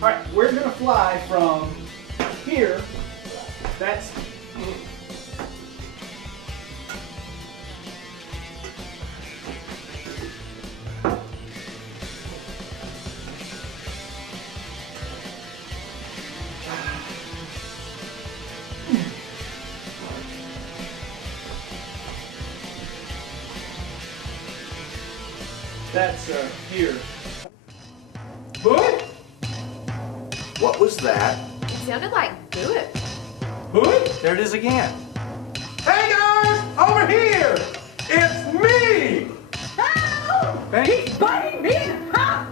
All right, we're gonna fly from here. That's here. Hood? What was that? It sounded like do it. Hood? There it is again. Hey guys, over here! It's me! Help! Hey. He's biting me! Huh?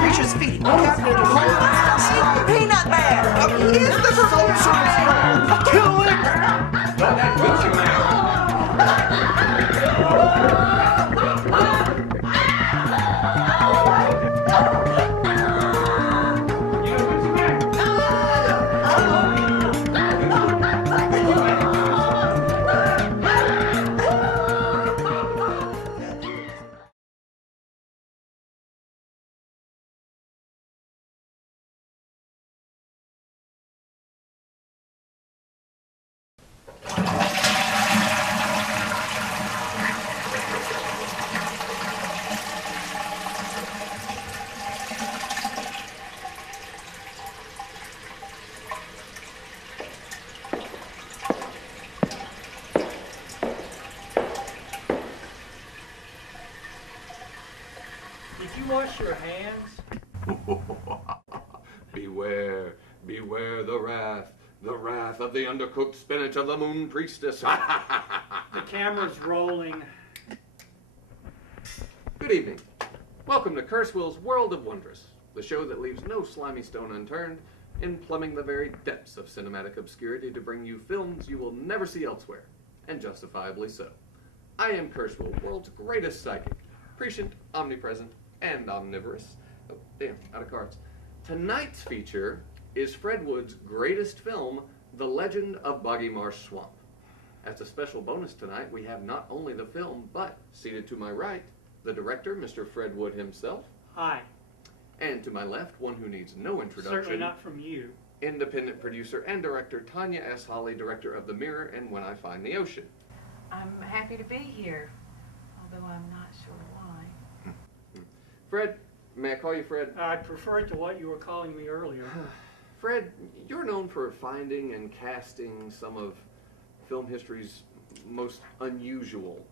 Creature's feet. Peanut Man. He is the promotion. Kill him. Not that good, man. Did you wash your hands? Beware, beware the wrath of the undercooked spinach of the moon priestess. The camera's rolling. Good evening. Welcome to Cursewill's World of Wondrous, the show that leaves no slimy stone unturned in plumbing the very depths of cinematic obscurity to bring you films you will never see elsewhere, and justifiably so. I am Curswill, world's greatest psychic, prescient, omnipresent, and omnivorous. Oh, damn, out of cards. Tonight's feature is Fred Wood's greatest film, The Legend of Boggy Marsh Swamp. As a special bonus tonight, we have not only the film, but seated to my right, the director, Mr. Fred Wood himself. Hi. And to my left, one who needs no introduction. Certainly not from you. Independent producer and director Tanya S. Hawley, director of The Mirror and When I Find the Ocean. I'm happy to be here, although I'm not sure why. Fred, may I call you Fred? I prefer it to what you were calling me earlier. Fred, you're known for finding and casting some of film history's most unusual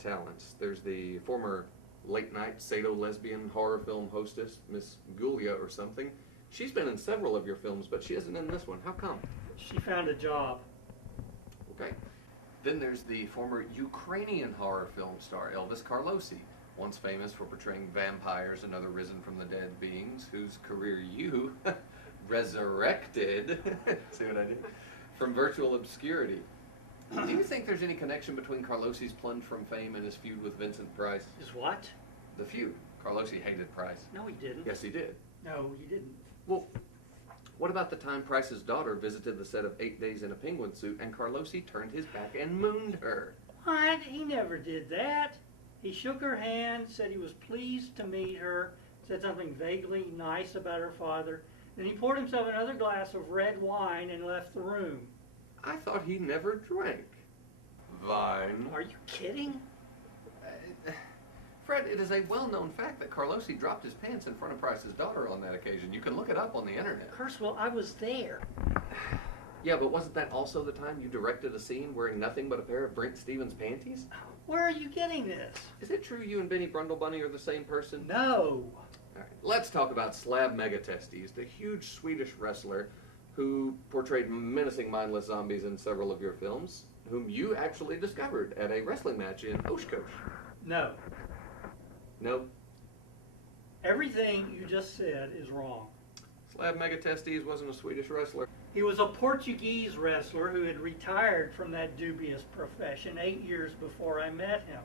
talents. There's the former late-night sado-lesbian horror film hostess, Miss Gulia or something. She's been in several of your films, but she isn't in this one. How come? She found a job. Okay. Then there's the former Ukrainian horror film star, Elvis Carlosi, once famous for portraying vampires and other risen from the dead beings, whose career you resurrected, see what I did, from virtual obscurity. Do you think there's any connection between Carlosi's plunge from fame and his feud with Vincent Price? Is what? The feud. Carlosi hated Price. No, he didn't. Yes, he did. No, he didn't. Well, what about the time Price's daughter visited the set of 8 Days in a Penguin Suit and Carlosi turned his back and mooned her? What? He never did that. He shook her hand, said he was pleased to meet her, said something vaguely nice about her father, then he poured himself another glass of red wine and left the room. I thought he never drank. Vine. Are you kidding? Fred, it is a well-known fact that Carlosi dropped his pants in front of Price's daughter on that occasion. You can look it up on the internet. Cursewell, I was there. Yeah, but wasn't that also the time you directed a scene wearing nothing but a pair of Brent Stevens panties? Where are you getting this? Is it true you and Benny Brundlebunny are the same person? No. All right, let's talk about Slab Megatestes, the huge Swedish wrestler who portrayed menacing mindless zombies in several of your films, whom you actually discovered at a wrestling match in Oshkosh. No. No? Everything you just said is wrong. Slab Megatestes wasn't a Swedish wrestler. He was a Portuguese wrestler who had retired from that dubious profession 8 years before I met him.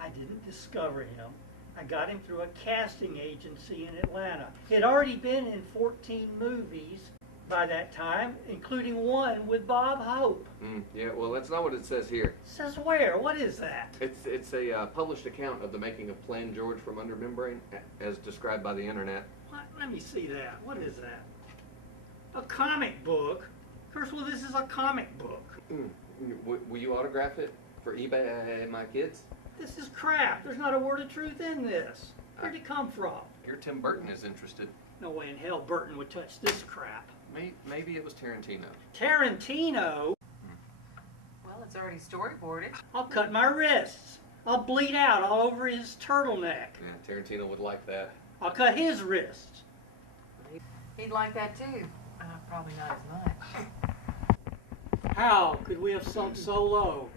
I didn't discover him. I got him through a casting agency in Atlanta. He had already been in 14 movies, by that time, including one with Bob Hope. Yeah, well, that's not what it says here. Says where? What is that? It's a published account of the making of Plan George from Under Membrane, as described by the internet. What? Let me see that. What is that? A comic book? Kurzweil, this is a comic book. Will you autograph it for eBay, my kids? This is crap. There's not a word of truth in this. Where'd it come from? Your Tim Burton is interested. No way in hell Burton would touch this crap. Maybe it was Tarantino. Tarantino? Well, it's already storyboarded. I'll cut my wrists. I'll bleed out all over his turtleneck. Yeah, Tarantino would like that. I'll cut his wrists. He'd like that too. Probably not as much. How could we have sunk so low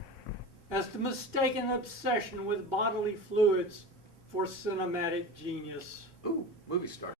as to mistake an obsession with bodily fluids for cinematic genius? Ooh, movie star.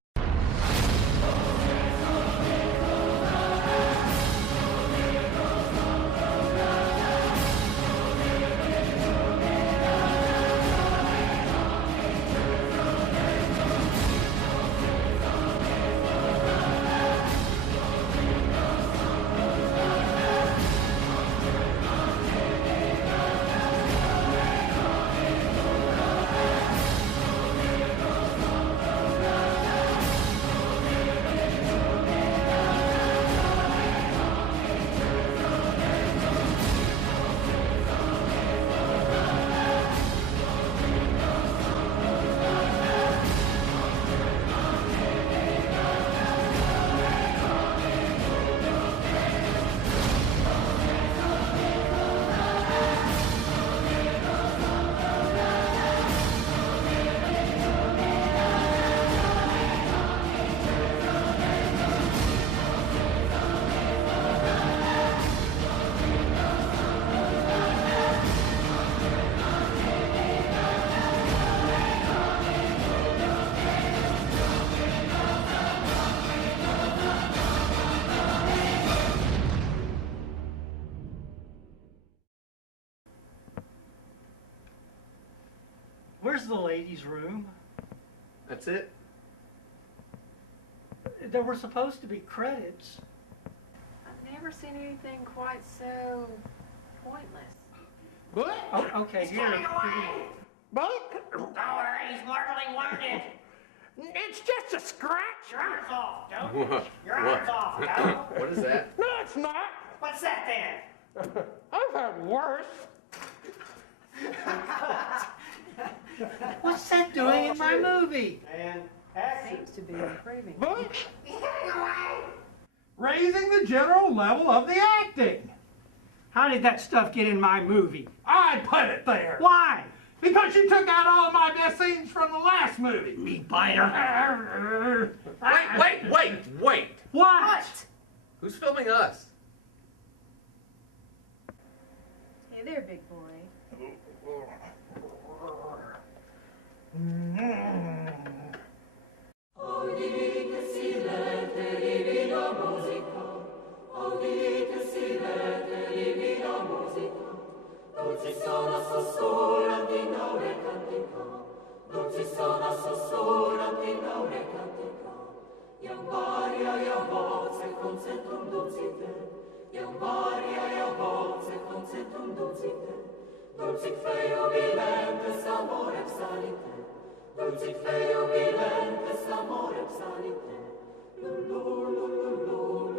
Where's the ladies' room? That's it? There were supposed to be credits. I've never seen anything quite so pointless. But, Oh, okay, here. but, Don't worry, he's mortally wounded. it's just a scratch. Your arm's off, don't. Your arm's off, don't. What is that? No, it's not. What's that then? I've had worse. What's that doing in my movie? And action. Seems to be improving. But, raising the general level of the acting. How did that stuff get in my movie? I put it there. Why? Because you took out all my best scenes from the last movie. Meat biter. Wait! What? Who's filming us? Hey there, big boy. Audite silente divina musica, audite silente divina musica, dulcis sonas sussurrant in aure cantica, dulcis sonas sussurrant in aure cantica, iam varia iam voce concentum dulcite, iam varia iam voce concentum dulcite, dulcit feo bilentes amore salite, dulcit feo bilentes amore salite, lullu, lullu, lullu,